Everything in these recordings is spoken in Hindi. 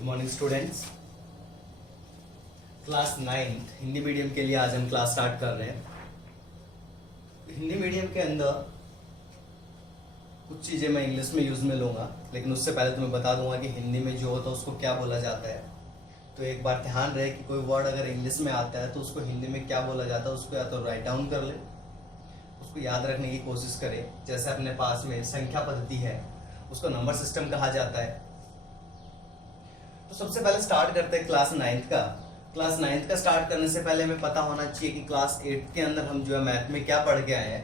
Good morning students. Class 9 Hindi medium के लिए आज हम क्लास स्टार्ट कर रहे हैं। हिंदी मीडियम के अंदर कुछ चीज़ें मैं इंग्लिश में यूज़ में लूँगा, लेकिन उससे पहले तुम्हें बता दूंगा कि हिंदी में जो होता है उसको क्या बोला जाता है। तो एक बार ध्यान रहे कि कोई वर्ड अगर इंग्लिश में आता है तो उसको हिंदी में क्या बोला जाता है, उसको या तो राइट डाउन कर ले, उसको याद रखने की कोशिश करें। जैसे अपने पास में संख्या पद्धति है, उसको नंबर सिस्टम कहा जाता है। तो सबसे पहले स्टार्ट करते हैं क्लास 9 का। क्लास 9 का स्टार्ट करने से पहले हमें पता होना चाहिए कि क्लास 8 के अंदर हम जो है मैथ में क्या पढ़ के आए हैं।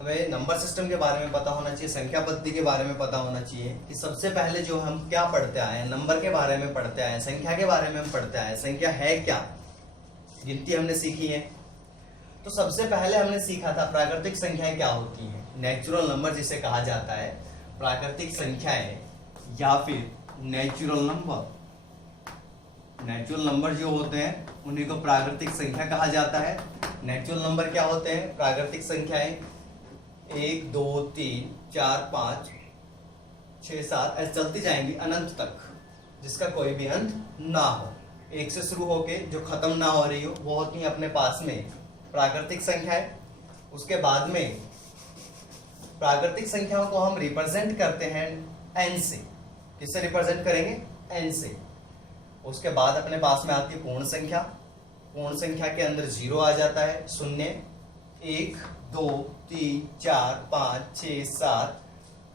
हमें नंबर सिस्टम के बारे में पता होना चाहिए, संख्या पद्धति के बारे में पता होना चाहिए कि सबसे पहले जो हम क्या पढ़ते आए हैं, नंबर के बारे में पढ़ते आए हैं, संख्या के बारे में हम पढ़ते आए हैं। संख्या है क्या, गिनती हमने सीखी है। तो सबसे पहले हमने सीखा था प्राकृतिक संख्याएं क्या होती हैं, नेचुरल नंबर जिसे कहा जाता है। प्राकृतिक संख्याएं या फिर नेचुरल नंबर, नेचुरल नंबर जो होते हैं उन्हीं को प्राकृतिक संख्या कहा जाता है। नेचुरल नंबर क्या होते हैं, प्राकृतिक संख्याएं 1 2 3 4 5 6 7 ऐसे चलती जाएंगी अनंत तक, जिसका कोई भी अंत ना हो। एक से शुरू होके जो खत्म ना हो रही हो वो होती है अपने पास में प्राकृतिक संख्याएं। उसके बाद में प्राकृतिक संख्याओं को हम रिप्रेजेंट करते हैं n से। किससे रिप्रेजेंट करेंगे, n से। उसके बाद अपने पास में आती है पूर्ण संख्या। पूर्ण संख्या के अंदर 0 आ जाता है, 0 1 2 3 4 5 6 7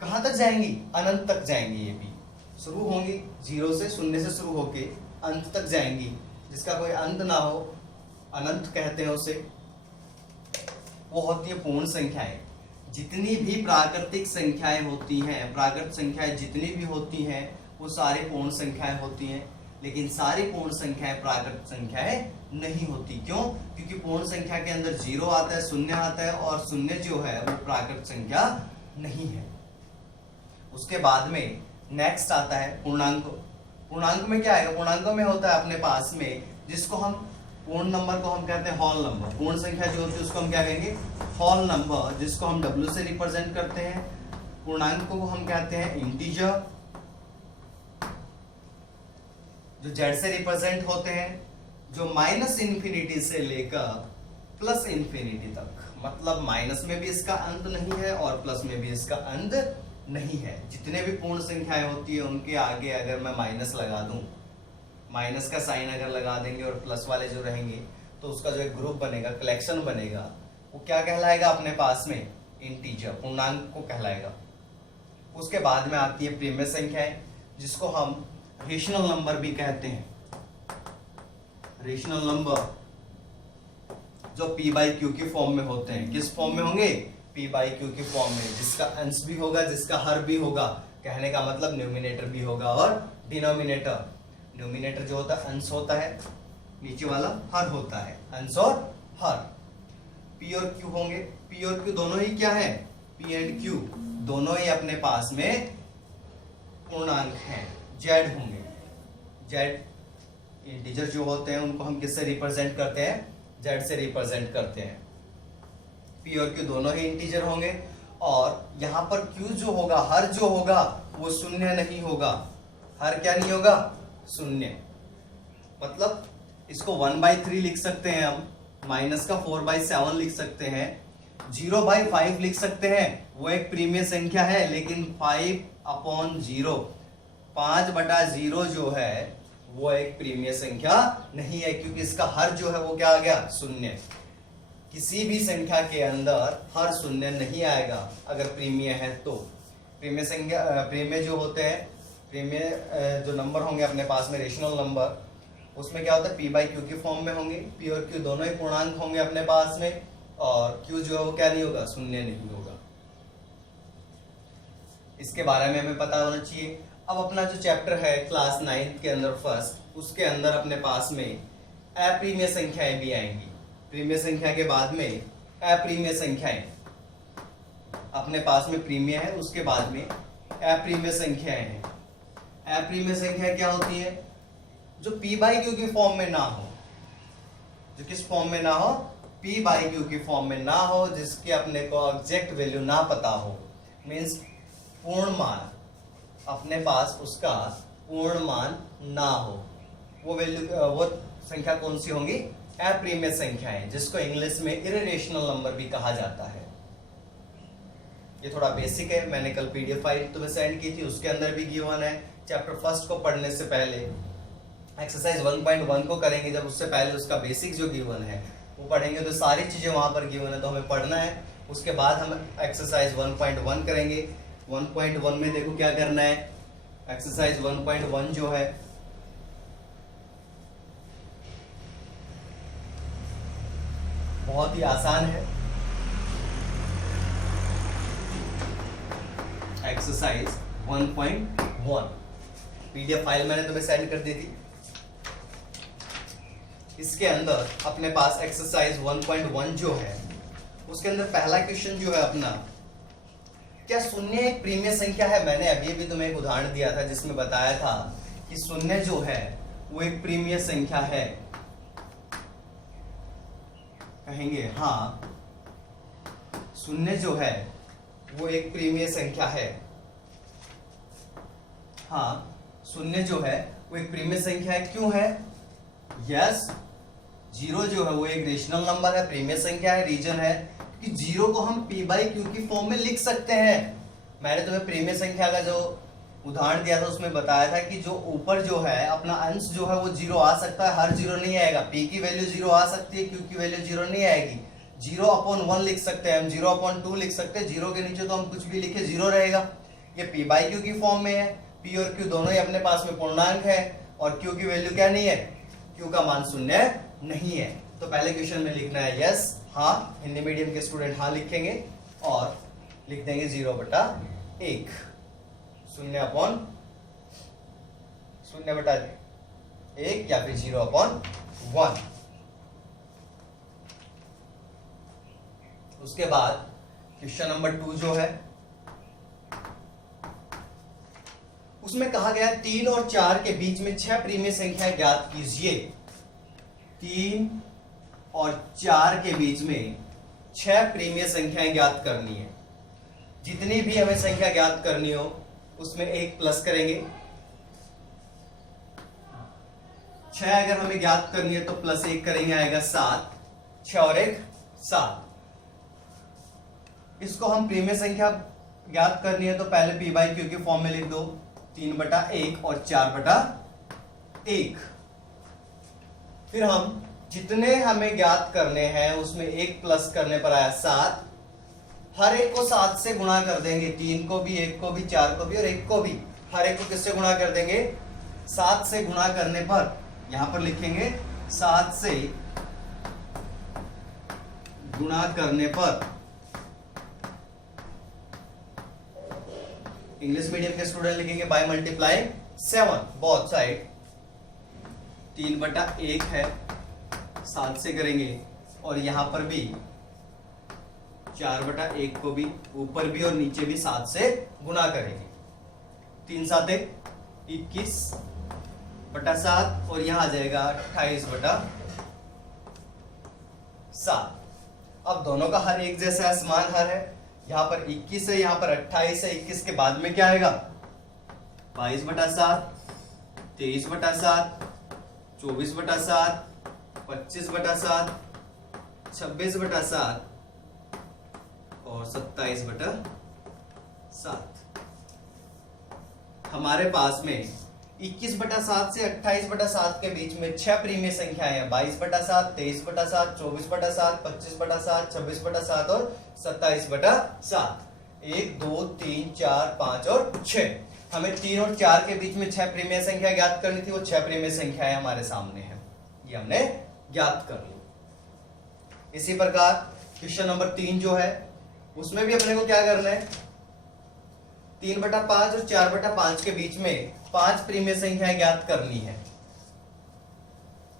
कहां तक जाएंगी, अनंत तक जाएंगी। ये भी शुरू होंगी 0 से, 0 से शुरू होके अंत तक जाएंगी, जिसका कोई अंत ना हो, अनंत कहते हैं उसे। वो होती है पूर्ण संख्याएं। जितनी भी प्राकृतिक संख्याएं होती हैं, प्राकृतिक संख्याएं जितनी भी होती हैं वो सारी पूर्ण संख्याएं होती हैं। लेकिन सारी पूर्ण संख्याएं प्राकृतिक संख्याएं नहीं होती। क्यों? क्योंकि पूर्ण संख्या के अंदर 0 आता है, 0 आता है, और 0 जो है वो प्राकृतिक संख्या नहीं है। उसके बाद में नेक्स्ट आता है पूर्णांक। पूर्णांक में क्या आएगा, पूर्णांकों में होता है अपने पास में जिसको हम पूर्ण नंबर को हम कहते हैं होल नंबर। पूर्ण संख्या जो होती है उसको हम क्या कहेंगे, होल नंबर, जिसको हम W से रिप्रेजेंट करते हैं। पूर्णांक को हम कहते हैं इंटीजर, जो Z से रिप्रेजेंट होते हैं, जो माइनस इन्फिनिटी से लेकर प्लस इन्फिनिटी तक, मतलब माइनस में भी इसका अंत नहीं है और प्लस में भी इसका अंत नहीं है। जितने भी पूर्ण संख्याएं होती है उनके आगे अगर मैं माइनस लगा दूं, माइनस का साइन अगर लगा देंगे और प्लस वाले जो रहेंगे तो उसका जो एक ग्रुप बनेगा, कलेक्शन बनेगा, वो क्या कहलाएगा अपने पास में, इंटीजर, पूर्णांक को कहलाएगा। उसके बाद में आती है प्रीमियर संख्याएं, जिसको हम रेशनल नंबर भी कहते हैं। रेशनल नंबर जो P/Q की फॉर्म में होते हैं। किस फॉर्म में होंगे, P/Q की फॉर्म में, जिसका अंश भी होगा, जिसका हर भी होगा। कहने का मतलब न्यूमिनेटर भी होगा और डिनोमिनेटर। न्यूमिनेटर जो होता है अंश होता है, नीचे वाला हर होता है, अंश और हर। P और Q होंगे। P और Q दोनों ही क्या है, P एंड Q दोनों ही अपने पास में पूर्णांक हैं। Z होंगे, Z इंटीजर जो होते हैं उनको हम किससे रिप्रेजेंट करते हैं, Z से रिप्रेजेंट करते हैं। P और Q दोनों ही इंटीजर होंगे। और यहाँ पर Q जो होगा, हर जो होगा वो शून्य नहीं होगा। हर क्या नहीं होगा, शून्य। मतलब इसको 1/3 लिख सकते हैं हम, माइनस का 4/7 लिख सकते हैं, 0/5 लिख सकते हैं। वो एक प्रीमियर संख्या है, लेकिन 5/0, 5/0 जो है वो एक प्रीमियर संख्या नहीं है, क्योंकि इसका हर जो है वो क्या आ गया, शून्य। किसी भी संख्या के अंदर हर शून्य नहीं आएगा अगर प्रीमियर है तो। प्रीमियर संख्या, प्रीमियर जो होते हैं, प्रीमियर जो नंबर होंगे अपने पास में रेशनल नंबर, उसमें क्या होता है P/Q की फॉर्म में होंगे। P और Q दोनों ही पूर्णांक होंगे अपने पास में, और Q जो है वो क्या नहीं होगा, शून्य नहीं होगा। इसके बारे में हमें पता होना चाहिए। अब अपना जो चैप्टर है क्लास 9 के अंदर फर्स्ट, उसके अंदर अपने पास में अप्रीमियर संख्याएं भी आएंगी। प्रीमियर संख्या के बाद में अप्रीमियर संख्याएं, अपने पास में प्रीमियर है, उसके बाद में अप्रीमियर संख्याएं हैं। अप्रीमियर संख्या क्या होती है, जो P/Q की फॉर्म में ना हो। जो किस फॉर्म में ना हो, P/Q की फॉर्म में ना हो, जिसके अपने को एग्जैक्ट वैल्यू ना पता हो, मीन्स पूर्ण मान अपने पास उसका पूर्ण मान ना हो, वो वैल्यू वो संख्या कौन सी होंगी? अप्रीमिय संख्याएं, जिसको इंग्लिश में इरेशनल नंबर भी कहा जाता है। ये थोड़ा बेसिक है, मैंने कल पीडीएफ फाइल तुम्हें सेंड की थी, उसके अंदर भी गिवन है। चैप्टर फर्स्ट को पढ़ने से पहले एक्सरसाइज 1.1 को करेंगे, जब उससे पहले उसका बेसिक जो गिवन है वो पढ़ेंगे, तो सारी चीजें वहां पर गिवन है तो हमें पढ़ना है। उसके बाद हम एक्सरसाइज 1.1 करेंगे। 1.1 में देखो क्या करना है। एक्सरसाइज 1.1 जो है बहुत ही आसान है। एक्सरसाइज 1.1 पीडीएफ फाइल मैंने तुम्हें सेंड कर दी थी। इसके अंदर अपने पास एक्सरसाइज 1.1 जो है उसके अंदर पहला क्वेश्चन जो है अपना, क्या शून्य एक प्रीमिय संख्या है? मैंने अभी भी तुम्हें एक उदाहरण दिया था जिसमें बताया था कि शून्य जो है वो एक प्रीमिय संख्या है। कहेंगे हाँ, शून्य जो है वो एक प्रीमिय संख्या है। हाँ, शून्य जो है वो एक प्रीमिय संख्या है। क्यों है? यस, जीरो जो है वो एक रेशनल नंबर है, प्रीमिय संख्या है। रीजन है कि जीरो को हम p बाई क्यू की फॉर्म में लिख सकते हैं। मैंने तुम्हें प्रीमिय संख्या का जो उदाहरण दिया था उसमें बताया था कि जो ऊपर जो है अपना अंश जो है वो जीरो आ सकता है, हर जीरो नहीं आएगा। p की वैल्यू जीरो आ सकती है, q की वैल्यू जीरो नहीं आएगी। 0/1 लिख सकते हैं हम, 0/2 लिख सकते हैं। जीरो के नीचे तो हम कुछ भी लिखे जीरो रहेगा। ये p बाई क्यू की फॉर्म में है। p और q दोनों ही अपने पास में पूर्णांक है और q की वैल्यू क्या नहीं है? q का मान शून्य नहीं है। तो पहले क्वेश्चन में लिखना है यस, हाँ। हिंदी मीडियम के स्टूडेंट हाँ लिखेंगे और लिख देंगे 0/1, 0/1 या फिर 0/1। उसके बाद क्वेश्चन नंबर 2 जो है उसमें कहा गया 3 और 4 के बीच में 6 प्रीमिय संख्याएं ज्ञात कीजिए। 3 और 4 के बीच में 6 प्रीमिय संख्याएं ज्ञात करनी है। जितनी भी हमें संख्या ज्ञात करनी हो उसमें एक प्लस करेंगे। 6 अगर हमें ज्ञात करनी है तो प्लस 1 करेंगे, आएगा 7। 6 और 1 7। इसको हम प्रीमिय संख्या ज्ञात करनी है तो पहले p बाई क्यू के फॉर्म में लिख दो, 3/1 और 4/1। फिर हम जितने हमें ज्ञात करने हैं उसमें एक प्लस करने पर आया 7। हर एक को 7 से गुणा कर देंगे, 3 को भी, 1 को भी, 4 को भी और 1 को भी। हर एक को किससे गुणा कर देंगे? 7 से गुणा करने पर यहां पर लिखेंगे 7 से गुणा करने पर। इंग्लिश मीडियम के स्टूडेंट लिखेंगे बाय मल्टीप्लाई 7 बोथ साइड। 3/1 है, 7 से करेंगे और यहां पर भी 4/1 को भी ऊपर भी और नीचे भी 7 से गुणा करेंगे। 3 7 21/7 और यहां आ जाएगा 28/7। अब दोनों का हर एक जैसा है, समान हर है। यहां पर 21 है, यहां पर 28 है। 21 के बाद में क्या आएगा? 22/7, 23/7, 24/7, 25/7, 26/7 और 27/7। हमारे पास में 21/7 से 28/7 के बीच में 6 प्रीमिय संख्याएं हैं। 22/7, 23/7, 24/7, 25/7, 26/7 और 27/7। 1 2 3 4 5 और 6। हमें 3 और 4 के बीच में 6 प्रीमिय संख्या ज्ञात करनी थी। वो 6 प्रीमिय संख्याएं हमारे सामने हैं, ये हमने ज्ञात कर ली। इसी प्रकार क्वेश्चन नंबर 3 जो है उसमें भी अपने को क्या करना है? 3/5 और 4/5 के बीच में 5 प्रीमिय संख्याएं ज्ञात करनी है।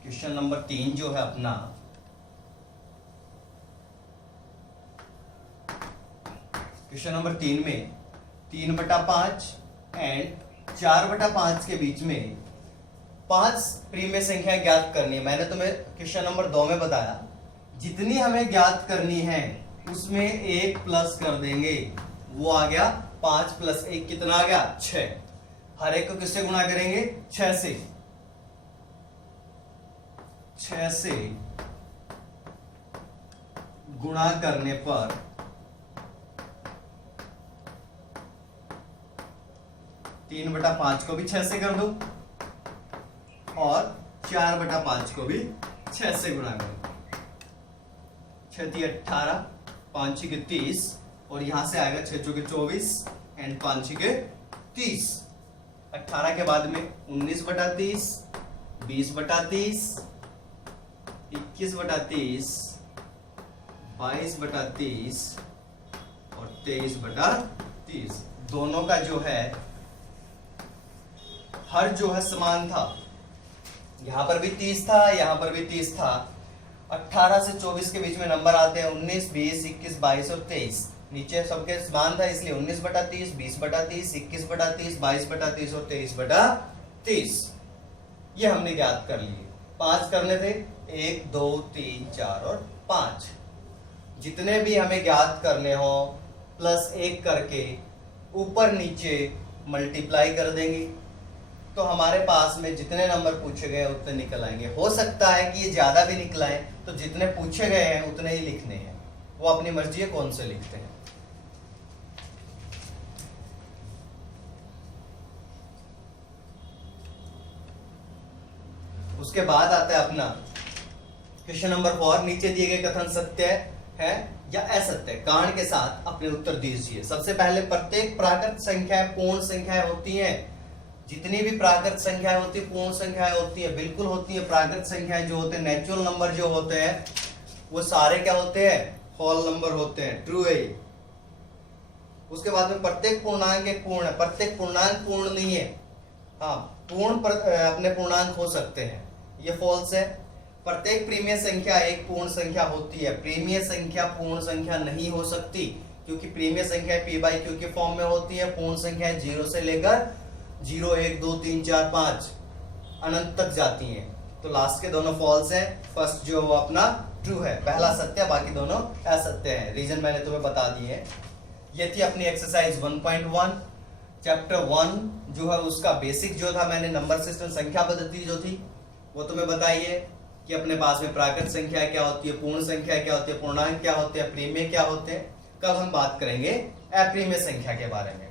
क्वेश्चन नंबर 3 जो है अपना, क्वेश्चन नंबर 3 में 3/5 एंड 4/5 के बीच में 5 प्रीमिय संख्याएं ज्ञात करनी है। मैंने तुम्हें क्वेश्चन नंबर 2 में बताया जितनी हमें ज्ञात करनी है उसमें एक प्लस कर देंगे, वो आ गया 5 + 1 कितना आ गया? 6। हर एक को किससे गुणा करेंगे? 6 से। 6 से गुणा करने पर 3/5 को भी 6 से कर दो और 4/5 को भी 6 से गुणा कर दो। 6 × 18, 5 × 30 और यहां से आएगा 6 × 24 एंड 5 × 30। 18 के बाद में 19/30, 20/30, 21/30, 22/30 और 23/30। दोनों का जो है हर जो है समान था। यहां पर भी 30 था, यहां पर भी 30 था। 18 से 24 के बीच में नंबर आते हैं 19, 20, 21, 22 और 23। नीचे सबके समान था इसलिए 19/30, 20/30, 21/30, 22/30 और 23/30 ये हमने ज्ञात कर लिए। 5 करने थे, 1, 2, 3, 4 और 5। जितने भी हमें ज्ञात करने हो +1 करके ऊपर नीचे मल्टीप्लाई कर देंगे तो हमारे पास में जितने नंबर पूछे गए उतने निकल आएंगे। हो सकता है कि ये ज्यादा भी निकल आए, तो जितने पूछे गए हैं उतने ही लिखने हैं, वो अपनी मर्जी है कौन से लिखते हैं। उसके बाद आता है अपना क्वेश्चन नंबर 4। नीचे दिए गए कथन सत्य है या असत्य कारण के साथ अपने उत्तर दीजिए। सबसे पहले, प्रत्येक प्राकृत संख्या पूर्ण संख्याएं होती हैं। जितनी भी प्राकृत संख्याएं होती है पूर्ण संख्याएं होती है, बिल्कुल होती है। प्राकृत संख्याएं जो होते हैं, नेचुरल नंबर जो होते हैं, वो सारे क्या होते हैं? होल नंबर होते हैं। ट्रू है। उसके बाद में प्रत्येक पूर्णांक एक पूर्ण है। प्रत्येक पूर्णांक पूर्ण नहीं है। हाँ, अपने पूर्णांक हो सकते हैं, ये फॉल्स है। प्रत्येक प्रीमिय संख्या एक पूर्ण संख्या होती है। प्रीमिय संख्या पूर्ण संख्या नहीं हो सकती, क्योंकि प्रीमिय संख्या p/q के फॉर्म में होती है। पूर्ण संख्या 0 से लेकर 0, 1, 2, 3, 4, 5 अनंत तक जाती हैं। तो लास्ट के दोनों फॉल्स हैं। फर्स्ट जो वो अपना ट्रू है, पहला सत्य, बाकी दोनों असत्य हैं। रीजन मैंने तुम्हें बता दिए हैं। ये थी अपनी एक्सरसाइज 1.1 चैप्टर 1 जो है उसका बेसिक जो था, मैंने नंबर सिस्टम संख्या पद्धति जो थी वो तुम्हें बताई है कि अपने पास में प्राकृत संख्या क्या होती है, पूर्ण संख्या क्या होती है, पूर्णांक क्या होते हैं, प्रीमिय क्या होते हैं। कल हम बात करेंगे अप्रीमिय संख्या के बारे में।